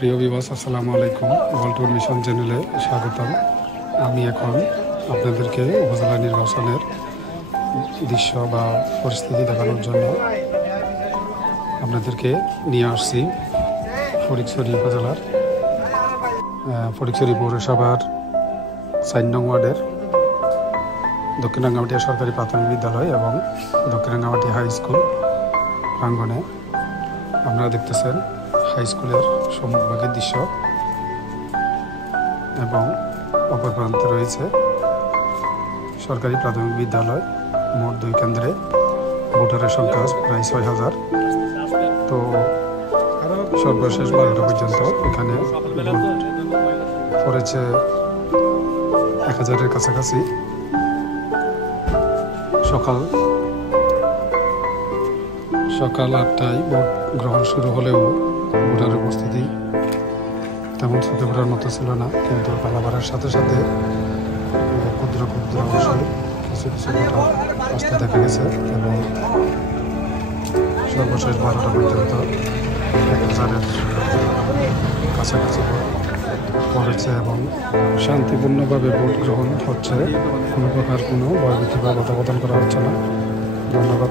প্রিয় ভিউয়ার্স, আসসালামু আলাইকুম। ওয়ার্ল্ড মিশন চ্যানেলে স্বাগতম। আমি এখন আপনাদেরকে উপজেলা নির্বাচনের দৃশ্য বা পরিস্থিতি দেখানোর জন্য আপনাদেরকে নিয়ে আসছি ফটিকছড়ি উপজেলার ফটিকছড়ি পৌরসভার ৪ নং ওয়ার্ডের দক্ষিণ রাঙ্গামাটিয়া সরকারি প্রাথমিক বিদ্যালয় এবং দক্ষিণ রাঙ্গামাটি হাই স্কুল প্রাঙ্গণে। আপনারা দেখতেছেন হাই স্কুলের সম্মুখভাগের দৃশ্য এবং অপর প্রান্তে রয়েছে সরকারি প্রাথমিক বিদ্যালয়। মোট 2 কেন্দ্রে ভোটারের সংখ্যা প্রায় ৬,০০০। তো সর্বশেষ 12টা পর্যন্ত এখানে ভোট পড়েছে ১,০০০-এর কাছাকাছি। সকাল ৮টায় ভোট গ্রহণ শুরু হলেও ভোটারের উপস্থিতি তেমন চোখে পড়ার মতো ছিল না, কিন্তু বেলা বাড়ার সাথে সাথে ক্ষুদ্র ক্ষুদ্র অংশে কিছু কিছু ভোটার আসতে দেখা গেছে এবং সর্বশেষ 12টা পর্যন্ত ১,০০০-এর কাছাকাছি ভোট পড়েছে এবং শান্তিপূর্ণভাবে ভোট গ্রহণ হচ্ছে। কোনো প্রকার কোনো ভয়ভীতি বা কথোপকথন করা হচ্ছে না। ধন্যবাদ।